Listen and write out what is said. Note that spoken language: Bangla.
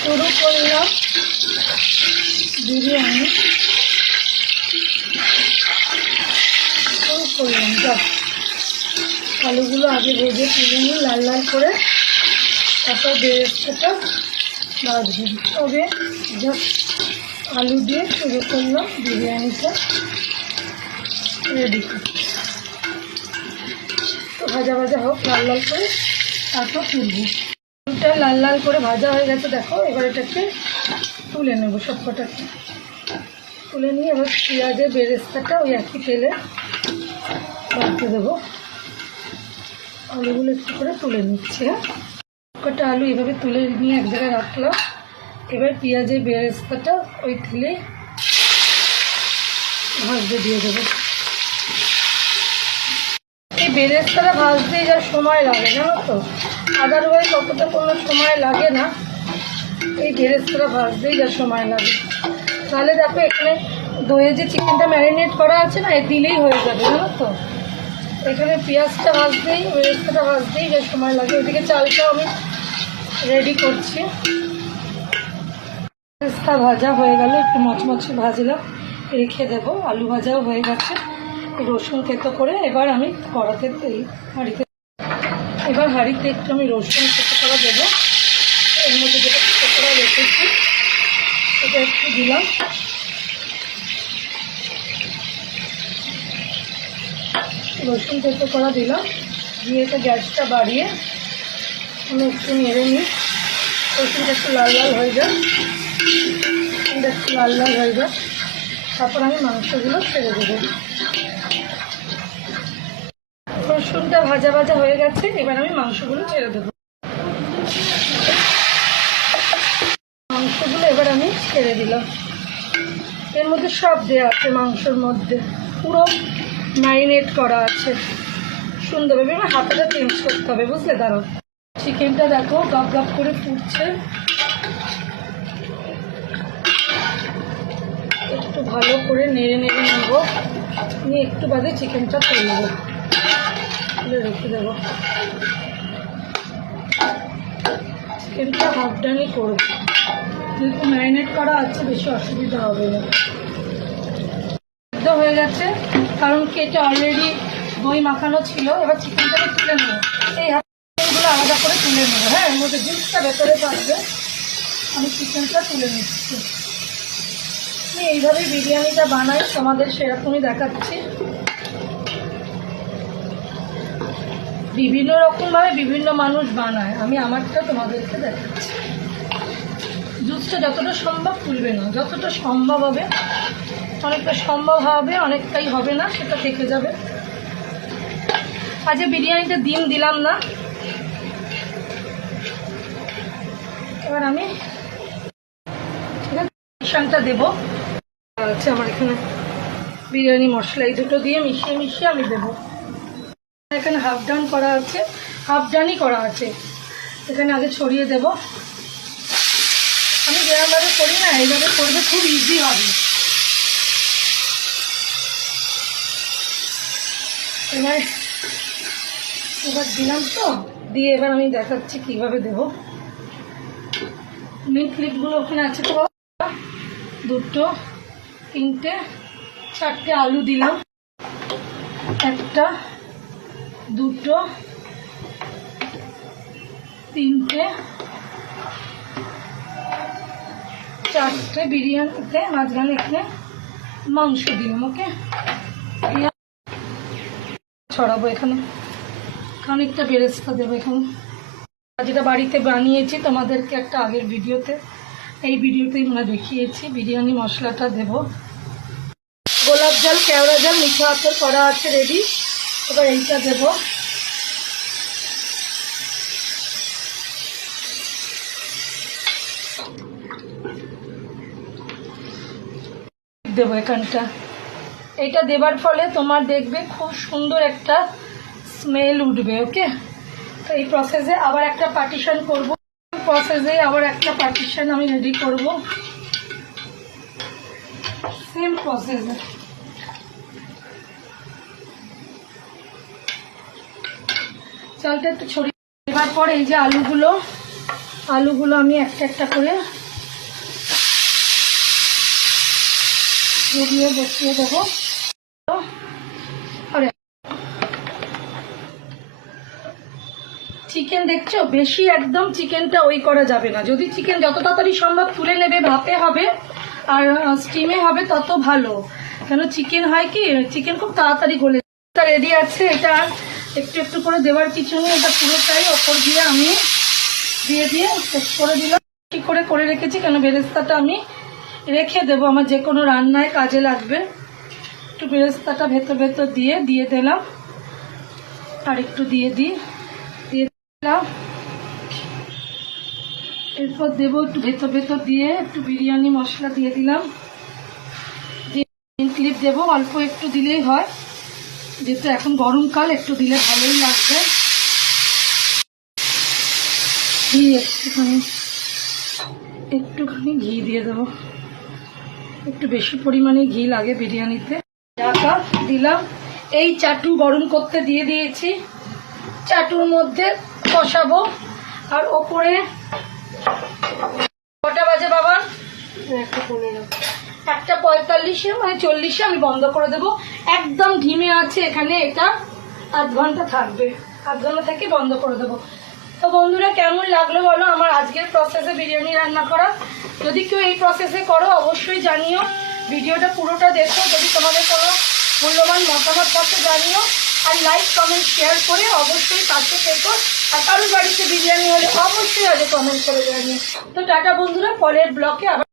শুরু করলাম বিরিয়ানি। যা আলুগুলো আগে ভেজে তুলে নিই লাল লাল করে, তারপর বেরেস্তাটা ভাজবো। তবে জাস্ট আলু দিয়ে শুরু করলাম বিরিয়ানিটা রেডি করতে। তো ভাজা ভাজা হোক লাল লাল করে, তারপর তুলবো। আলুটা লাল লাল করে ভাজা হয়ে গেছে, দেখো। এবার এটাকে তুলে নেবো, সব কটাকে তুলে নিয়ে এবার পেঁয়াজের বেরেস্তাটা ওই একই তেলে ভাজতে দেবো। আলুগুলো একটু করে তুলে নিচ্ছে। কটা আলু এভাবে তুলে নিয়ে এক জায়গায় রাখলাম। এবার পেঁয়াজের বেরেস্তাটা ওই তেলে ভাজতে দিয়ে দেবো। এই বেরেস্তাটা ভাজতেই যা সময় লাগে জানো তো, আদারওয়াইজ অতটা কোনো সময় লাগে না, এই বেরেস্তাটা ভাজতেই যা সময় লাগে। তাহলে দেখো এখানে দইয়ে যে চিকেনটা ম্যারিনেট করা আছে না, এ দিলেই হয়ে যাবে জানো তো। এখানে পেঁয়াজটা ভাজতেই বেরেস্তাটা ভাজতেই যে সময় লাগে। এদিকে চালটাও আমি রেডি করছি। বেরেস্তা ভাজা হয়ে গেল, একটু মচমচে ভাজলাম, রেখে দেবো। আলু ভাজাও হয়ে গেছে, রসুন থেতো করে এবার আমি কড়াতে হাঁড়িতে একটু আমি রসুন থেতো করা দেবো। এর মধ্যে যেটা থেতো করা রেখেছি এটা একটু দিলাম। রসুন থেতো করা দিলাম, দিয়ে এটা গ্যাসটা বাড়িয়ে আমি একটু নেড়ে নিই। রসুনটা একটু লাল লাল হয়ে যায়, একটু লাল লাল হয়ে যায়, তারপর আমি মাংসগুলো ছেড়ে দেবো। রসুনটা ভাজা ভাজা হয়ে গেছে, এবার আমি মাংসগুলো ছেড়ে দেবো। মাংসগুলো এবার আমি ছেড়ে দিলাম। এর মধ্যে সব দেওয়া আছে, মাংসের মধ্যে পুরো ম্যারিনেট করা আছে সুন্দরভাবে। আমার হাতটা চেঞ্জ করতে হবে, বুঝলে? দাঁড়াও। চিকেনটা দেখো গপ গপ করে ফুটছে, একটু ভালো করে নেড়ে নেড়ে নেবো, নিয়ে একটু বাদে চিকেনটা তুলবো, তুলে রেখে দেবো। চিকেনটা হাফ ডানই করবো, যেহেতু ম্যারিনেট করা আছে বেশি অসুবিধা হবে না। সিদ্ধ হয়ে গেছে, কারণ কি এটা অলরেডি দই মাখানো ছিল। এবার চিকেনটাকে তুলে নেবো, এই হাতগুলো আলাদা করে তুলে নেবো। হ্যাঁ, এর মধ্যে জুসটা ভেতরে থাকবে। আমি চিকেনটা তুলে নিচ্ছি। আমি এইভাবেই বিরিয়ানিটা বানাই, তোমাদের সেরকমই দেখাচ্ছি। বিভিন্ন রকমভাবে বিভিন্ন মানুষ বানায়, আমি আমারটা তোমাদেরকে দেখাচ্ছি। জুসটা যতটা সম্ভব তুলবে না, যতটা সম্ভব হবে। অনেকটা সম্ভব হবে, অনেকটাই হবে না, সেটা থেকে যাবে। আজকে বিরিয়ানিটা ডিম দিলাম না। এবার আমি মিশ্রণটা দেবো। আচ্ছা, আমার এখানে বিরিয়ানি মশলা, এই দুটো দিয়ে মিশিয়ে মিশিয়ে আমি দেবো। এখানে হাফ ডান করা আছে, হাফ ডানই করা আছে। এখানে আগে ছড়িয়ে দেব। আমি যেভাবে করি না, এইভাবে করবে, খুব ইজি হবে। এবার দিলাম তো, দিয়ে এবার আমি দেখাচ্ছি কীভাবে দেবো। মিন্ট ক্লিপগুলো ওখানে আছে তো, দুটো, তিনটে, চারটে আলু দিলাম, একটা, দুটো, তিনটে, চারটে বিরিয়ানিতে মাঝখানে এখানে মাংস দিলাম। ওকে, ছড়াবো এখানে, খানিকটা বেরেস্তা দেবো এখানে। যেটা বাড়িতে বানিয়েছি তোমাদেরকে একটা আগের ভিডিওতে, এই ভিডিওতেই আমরা দেখিয়েছি। বিরিয়ানি মশলাটা দেব। গোলাপ জল, কেওড়া জল, মিঠা আতর করা আছে রেডি। এবার এইটা দেব। দেবো এখানটা। এইটা দেবার ফলে তোমার দেখবে খুব সুন্দর একটা স্মেল উঠবে। ওকে, তো এই প্রসেসে আবার একটা পার্টিশন করবো। প্রসেসে আবার একটা পার্টিশন আমি রেডি করব, সেম প্রসেসে। চালটা একটু ছড়িয়ে দেওয়ার পর এই যে আলুগুলো আলুগুলো আমি একটা একটা করে ডুবিয়ে বসিয়ে দেবো। আরে চিকেন দেখছো, বেশি একদম চিকেনটা ওই করা যাবে না। যদি চিকেন যত তাড়াতাড়ি সম্ভব তুলে নেবে, ভাপে হবে আর স্টিমে হবে তত ভালো। কেন চিকেন হয় কি, চিকেন খুব তাড়াতাড়ি গলে রেডি আছে। এটা একটু একটু করে দেওয়ার কিছু নেই, এটা পুরোটাই ওপর দিয়ে আমি দিয়ে শেষ করে দিলাম। ঠিক করে রেখেছি, কেন বেরেস্তাটা আমি রেখে দেবো, আমার যে কোনো রান্নায় কাজে লাগবে। একটু বেরেস্তাটা ভেতর ভেতর দিয়ে দিলাম, আর একটু দিয়ে দিলাম। এরপর দেবো একটু ভেতর ভেতর দিয়ে একটু বিরিয়ানি মশলা দিয়ে দিলাম, দিয়ে ক্লিপ দেবো, অল্প একটু দিলেই হয়, যেহেতু এখন গরমকাল একটু দিলে ভালোই লাগবে। ঘি একটুখানি ঘি দিয়ে দেবো, একটু বেশি পরিমাণে ঘি লাগে বিরিয়ানিতে। ঢাকা দিলাম, এই চাটু গরম করতে দিয়ে দিয়েছি, চাটুর মধ্যে কষাবো। আর ওপরে কটা বাজে বাবা? 1:45 মানে 40 আমি বন্ধ করে দেবো। একদম ধিমে আছে এখানে, এটা আধ ঘন্টা থাকবে, আধ ঘন্টা থেকে বন্ধ করে দেবো। তো বন্ধুরা কেমন লাগলো বলো আমার আজকের প্রসেসে বিরিয়ানি রান্না করা। যদি কেউ এই প্রসেসে করো অবশ্যই জানিও, ভিডিওটা পুরোটা দেখো। যদি তোমাদের কোনো মূল্যবান মতামত থাকে জানিও, আর লাইক কমেন্ট শেয়ার করে অবশ্যই পাশে থেকো। আর কারোর বাড়িতে বিরিয়ানি হলে অবশ্যই আগে কমেন্ট করে জানিও। তো টাটা বন্ধুরা, পরের ব্লকে আবার